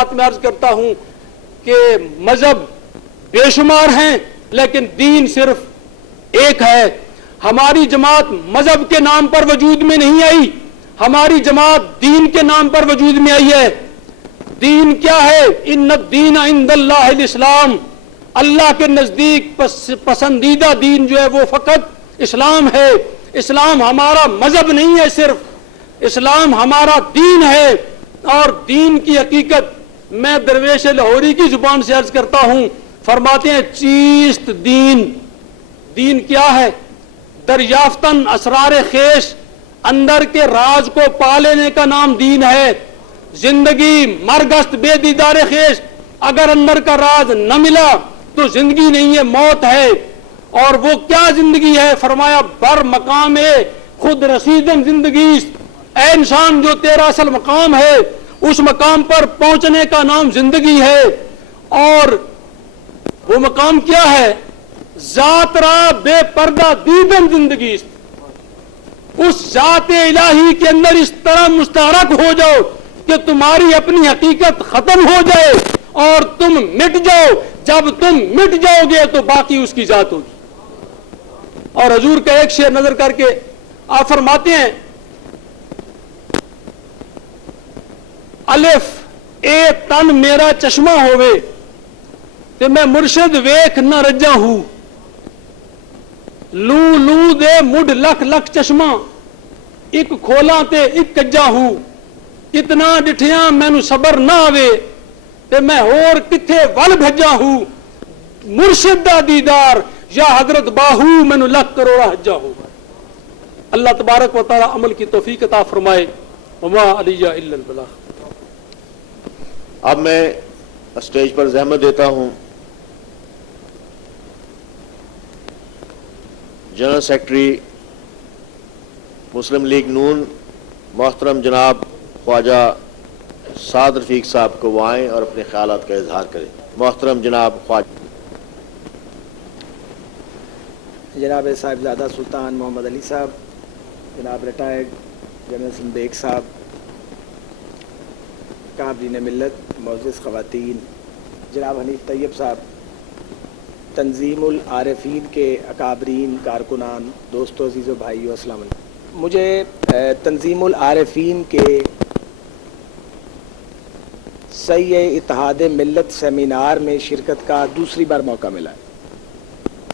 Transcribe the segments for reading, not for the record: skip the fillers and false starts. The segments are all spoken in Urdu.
بات میں عرض کرتا ہوں کہ مذہب بے شمار ہیں لیکن دین صرف ایک ہے. ہماری جماعت مذہب کے نام پر وجود میں نہیں آئی, ہماری جماعت دین کے نام پر وجود میں آئی ہے. دین کیا ہے؟ ان الدین عند اللہ الاسلام, اللہ کے نزدیک پسندیدہ دین جو ہے وہ فقط اسلام ہے. اسلام ہمارا مذہب نہیں ہے, صرف اسلام ہمارا دین ہے. اور دین کی حقیقت میں درویش لاہوری کی زبان سے عرض کرتا ہوں, فرماتے ہیں چیست دین. دین کیا ہے؟ دریافتن اسرار خیش, اندر کے راز کو پا لینے کا نام دین ہے. زندگی مرگست بے دیدار خیش, اگر اندر کا راز نہ ملا تو زندگی نہیں ہے, موت ہے. اور وہ کیا زندگی ہے؟ فرمایا بر مقام خود رسیدن زندگی. اے انسان, جو تیرا اصل مقام ہے اس مقام پر پہنچنے کا نام زندگی ہے. اور وہ مقام کیا ہے؟ ذات را بے پردہ دیدن زندگی. اس ذات الہی کے اندر اس طرح مستغرق ہو جاؤ کہ تمہاری اپنی حقیقت ختم ہو جائے اور تم مٹ جاؤ. جب تم مٹ جاؤ گے تو باقی اس کی ذات ہوگی. اور حضور کا ایک شعر نظر کر کے آپ فرماتے ہیں الف اے تن میرا چشمہ ہوئے تے میں مرشد ویکھ نہ رجا ہوں. لو لو دے مڈ لکھ لکھ چشمہ ایک کھولا تے ایک کجا ہوں. کتنا ڈٹھیاں مینو صبر نہ آوے تے میں ہور کتھے ول بھجا ہوں. مرشد دا دیدار یا حضرت باہو مینو لکھ کروڑا حجا ہوں. اللہ تبارک و تعالی عمل کی توفیق عطا فرمائے. وما علی الا البلاغ. اب میں اسٹیج پر زحمت دیتا ہوں جنرل سیکرٹری مسلم لیگ نون محترم جناب خواجہ سعد رفیق صاحب کو وہ آئیں اور اپنے خیالات کا اظہار کریں. محترم جناب خواجہ جناب صاحبزادہ سلطان محمد علی صاحب, جناب ریٹائرڈ جنرل اسلم بیگ صاحب, کابرین ملت, معزز خواتین, جناب حنیف طیب صاحب, تنظیم العارفین کے اکابرین کارکنان, دوستو عزیز و بھائیو, السلام علیکم. مجھے تنظیم العارفین کے سیئ اتحاد ملت سیمینار میں شرکت کا دوسری بار موقع ملا ہے.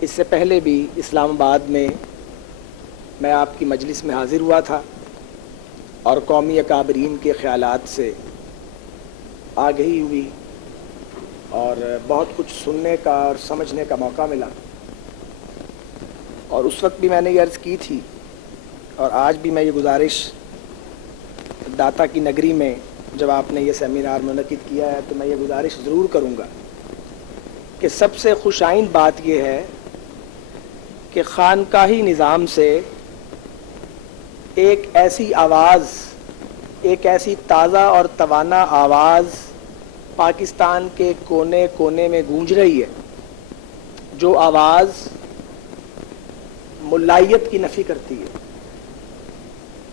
اس سے پہلے بھی اسلام آباد میں میں آپ کی مجلس میں حاضر ہوا تھا اور قومی اکابرین کے خیالات سے آگہی ہوئی اور بہت کچھ سننے کا اور سمجھنے کا موقع ملا. اور اس وقت بھی میں نے یہ عرض کی تھی اور آج بھی میں یہ گزارش داتا کی نگری میں جب آپ نے یہ سیمینار منعقد کیا ہے تو میں یہ گزارش ضرور کروں گا کہ سب سے خوش آئند بات یہ ہے کہ خانقاہی نظام سے ایک ایسی آواز, ایک ایسی تازہ اور توانا آواز پاکستان کے کونے کونے میں گونج رہی ہے جو آواز ملائیت کی نفی کرتی ہے.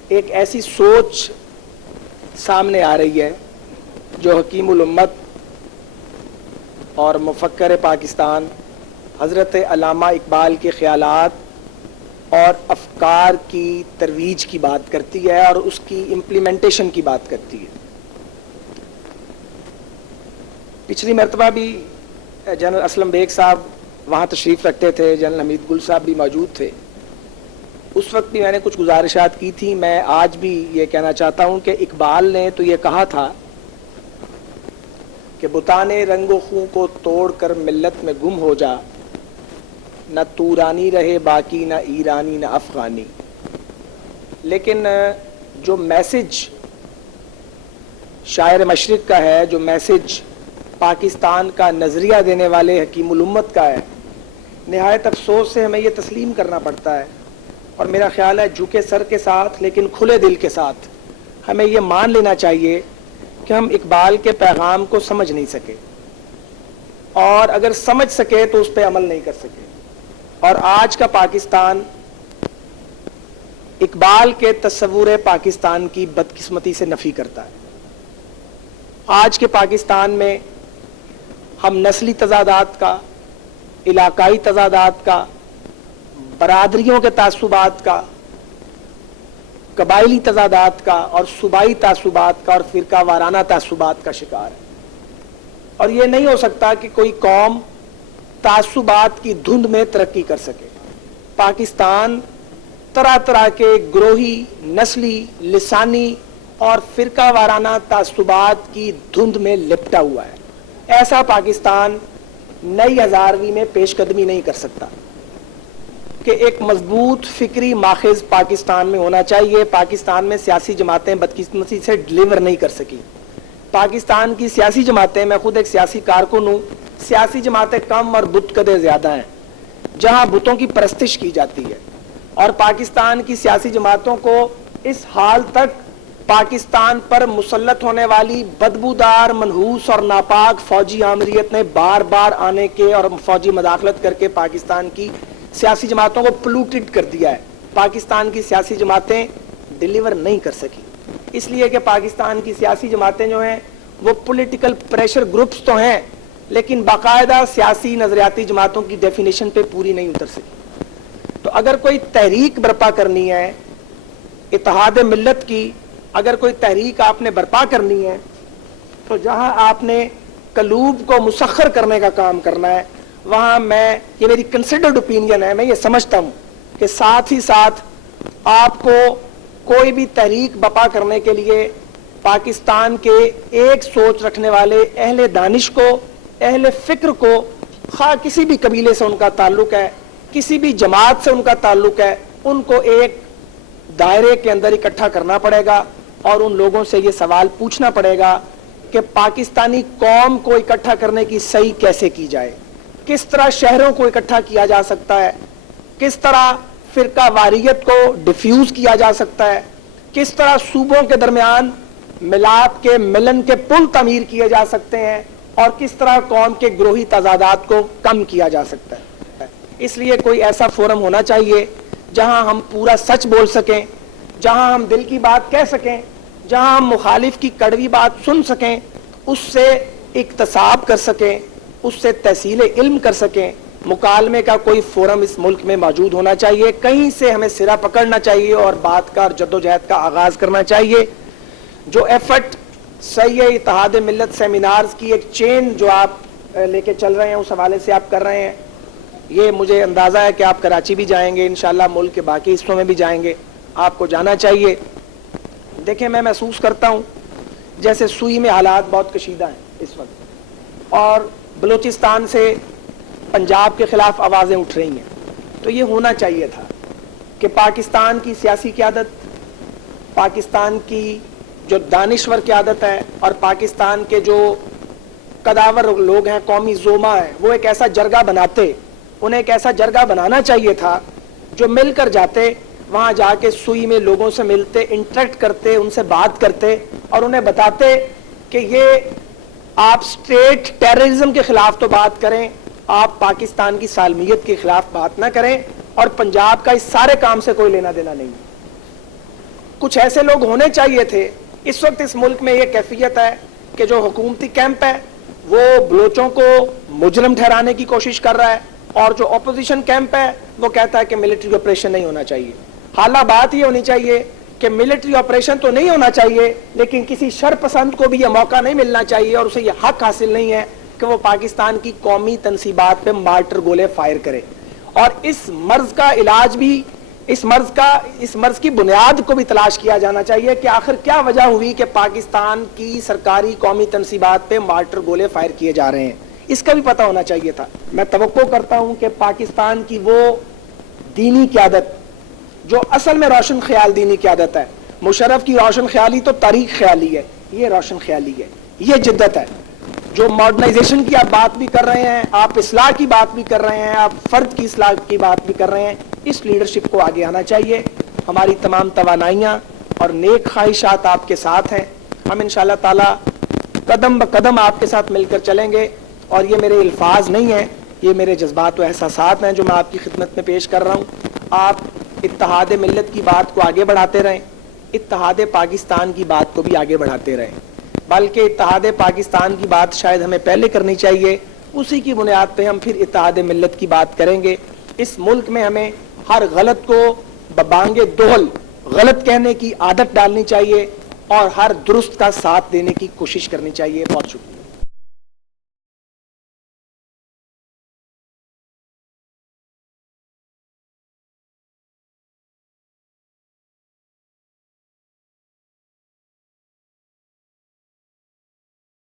ایک ایسی سوچ سامنے آ رہی ہے جو حکیم الامت اور مفکر پاکستان حضرت علامہ اقبال کے خیالات اور افکار کی ترویج کی بات کرتی ہے اور اس کی امپلیمنٹیشن کی بات کرتی ہے. پچھلی مرتبہ بھی جنرل اسلم بیگ صاحب وہاں تشریف رکھتے تھے, جنرل حمید گل صاحب بھی موجود تھے. اس وقت بھی میں نے کچھ گزارشات کی تھی. میں آج بھی یہ کہنا چاہتا ہوں کہ اقبال نے تو یہ کہا تھا کہ بتانے رنگ و خوں کو توڑ کر ملت میں گم ہو جا, نہ تورانی رہے باقی نہ ایرانی نہ افغانی. لیکن جو میسج شاعر مشرق کا ہے, جو میسج پاکستان کا نظریہ دینے والے حکیم الامت کا ہے, نہایت افسوس سے ہمیں یہ تسلیم کرنا پڑتا ہے. اور میرا خیال ہے جھکے سر کے ساتھ لیکن کھلے دل کے ساتھ ہمیں یہ مان لینا چاہیے کہ ہم اقبال کے پیغام کو سمجھ نہیں سکے, اور اگر سمجھ سکے تو اس پہ عمل نہیں کر سکے. اور آج کا پاکستان اقبال کے تصور پاکستان کی بدقسمتی سے نفی کرتا ہے. آج کے پاکستان میں ہم نسلی تضادات کا، علاقائی تضادات کا، برادریوں کے تعصبات کا، قبائلی تضادات کا اور صوبائی تعصبات کا اور فرقہ وارانہ تعصبات کا شکار ہے. اور یہ نہیں ہو سکتا کہ کوئی قوم تعصبات کی دھند میں ترقی کر سکے. پاکستان طرح طرح کے گروہی، نسلی، لسانی اور فرقہ وارانہ تعصبات کی دھند میں لپٹا ہوا ہے. ایسا پاکستان نئی ہزارویں میں پیش قدمی نہیں کر سکتا کہ ایک مضبوط فکری ماخذ پاکستان میں ہونا چاہیے. پاکستان میں سیاسی جماعتیں بدقسمتی سے ڈلیور نہیں کر سکی. پاکستان کی سیاسی جماعتیں، میں خود ایک سیاسی کارکن ہوں، سیاسی جماعتیں کم اور بت قدے زیادہ ہیں جہاں بتوں کی پرستش کی جاتی ہے. اور پاکستان کی سیاسی جماعتوں کو اس حال تک پاکستان پر مسلط ہونے والی بدبودار، منحوس اور ناپاک فوجی آمریت نے بار بار آنے کے اور فوجی مداخلت کر کے پاکستان کی سیاسی جماعتوں کو پلوٹڈ کر دیا ہے. پاکستان کی سیاسی جماعتیں ڈلیور نہیں کر سکی، اس لیے کہ پاکستان کی سیاسی جماعتیں جو ہیں وہ پولیٹیکل پریشر گروپس تو ہیں لیکن باقاعدہ سیاسی نظریاتی جماعتوں کی ڈیفینیشن پہ پوری نہیں اتر سکی. تو اگر کوئی تحریک برپا کرنی ہے اتحاد ملت کی، اگر کوئی تحریک آپ نے برپا کرنی ہے تو جہاں آپ نے قلوب کو مسخر کرنے کا کام کرنا ہے وہاں یہ میری کنسیڈرڈ اوپینین ہے، میں یہ سمجھتا ہوں کہ ساتھ ہی ساتھ آپ کو کوئی بھی تحریک برپا کرنے کے لیے پاکستان کے ایک سوچ رکھنے والے اہل دانش کو، اہل فکر کو، خواہ کسی بھی قبیلے سے ان کا تعلق ہے، کسی بھی جماعت سے ان کا تعلق ہے، ان کو ایک دائرے کے اندر اکٹھا کرنا پڑے گا اور ان لوگوں سے یہ سوال پوچھنا پڑے گا کہ پاکستانی قوم کو اکٹھا کرنے کی صحیح کیسے کی جائے، کس طرح شہروں کو اکٹھا کیا جا سکتا ہے، کس طرح فرقہ واریت کو ڈیفیوز کیا جا سکتا ہے، کس طرح صوبوں کے درمیان ملاپ کے، ملن کے پل تعمیر کیے جا سکتے ہیں اور کس طرح قوم کے گروہی تضادات کو کم کیا جا سکتا ہے. اس لیے کوئی ایسا فورم ہونا چاہیے جہاں ہم پورا سچ بول سکیں، جہاں ہم دل کی بات کہہ سکیں، جہاں ہم مخالف کی کڑوی بات سن سکیں، اس سے اکتساب کر سکیں، اس سے تحصیل علم کر سکیں. مکالمے کا کوئی فورم اس ملک میں موجود ہونا چاہیے. کہیں سے ہمیں سرا پکڑنا چاہیے اور بات کا اور جدوجہد کا آغاز کرنا چاہیے. جو ایفرٹ صحیح اتحاد ملت سیمینارز کی ایک چین جو آپ لے کے چل رہے ہیں اس حوالے سے آپ کر رہے ہیں، یہ مجھے اندازہ ہے کہ آپ کراچی بھی جائیں گے، انشاءاللہ ملک کے باقی حصوں میں بھی جائیں گے، آپ کو جانا چاہیے. دیکھیں میں محسوس کرتا ہوں جیسے سوئی میں حالات بہت کشیدہ ہیں اس وقت اور بلوچستان سے پنجاب کے خلاف آوازیں اٹھ رہی ہیں. تو یہ ہونا چاہیے تھا کہ پاکستان کی سیاسی قیادت، پاکستان کی جو دانشور قیادت ہے اور پاکستان کے جو قداور لوگ ہیں، قومی زوما ہیں، وہ ایک ایسا جرگہ بناتے، انہیں ایک ایسا جرگہ بنانا چاہیے تھا جو مل کر جاتے، وہاں جا کے سوئی میں لوگوں سے ملتے، انٹریکٹ کرتے، ان سے بات کرتے اور انہیں بتاتے کہ یہ آپ سٹیٹ ٹیررزم کے خلاف تو بات کریں، آپ پاکستان کی سالمیت کے خلاف بات نہ کریں اور پنجاب کا اس سارے کام سے کوئی لینا دینا نہیں. کچھ ایسے لوگ ہونے چاہیے تھے. اس وقت اس ملک میں یہ کیفیت ہے کہ جو حکومتی کیمپ ہے وہ بلوچوں کو مجرم ٹھہرانے کی کوشش کر رہا ہے اور جو اپوزیشن کیمپ ہے وہ کہتا ہے کہ ملٹری آپریشن نہیں ہونا چاہیے. حالہ بات یہ ہونی چاہیے کہ ملٹری آپریشن تو نہیں ہونا چاہیے لیکن کسی شر پسند کو بھی یہ موقع نہیں ملنا چاہیے اور اسے یہ حق حاصل نہیں ہے کہ وہ پاکستان کی قومی تنصیبات پہ مارٹر گولے فائر کرے. اور اس مرض کا علاج بھی، اس مرض کی بنیاد کو بھی تلاش کیا جانا چاہیے کہ آخر کیا وجہ ہوئی کہ پاکستان کی سرکاری قومی تنصیبات پہ مارٹر گولے فائر کیے جا رہے ہیں. اس کا بھی پتہ ہونا چاہیے تھا. میں توقع کرتا ہوں کہ پاکستان کی وہ دینی قیادت جو اصل میں روشن خیال دینی قیادت ہے، مشرف کی روشن خیالی تو تاریخ خیالی ہے، یہ روشن خیالی ہے، یہ جدت ہے. جو ماڈرنائزیشن کی آپ بات بھی کر رہے ہیں، آپ اصلاح کی بات بھی کر رہے ہیں، آپ فرد کی اصلاح کی بات بھی کر رہے ہیں، اس لیڈرشپ کو آگے آنا چاہیے. ہماری تمام توانائیاں اور نیک خواہشات آپ کے ساتھ ہیں. ہم انشاءاللہ تعالی قدم بقدم آپ کے ساتھ مل کر چلیں گے اور یہ میرے الفاظ نہیں ہیں، یہ میرے جذبات و احساسات ہیں جو میں آپ کی خدمت میں پیش کر رہا ہوں. آپ اتحاد ملت کی بات کو آگے بڑھاتے رہیں، اتحاد پاکستان کی بات کو بھی آگے بڑھاتے رہیں. بلکہ اتحاد پاکستان کی بات شاید ہمیں پہلے کرنی چاہیے, اسی کی بنیاد پہ ہم پھر اتحاد ملت کی بات کریں گے. اس ملک میں ہمیں ہر غلط کو ببانگ دوہل غلط کہنے کی عادت ڈالنی چاہیے اور ہر درست کا ساتھ دینے کی کوشش کرنی چاہیے. بہت شکریہ.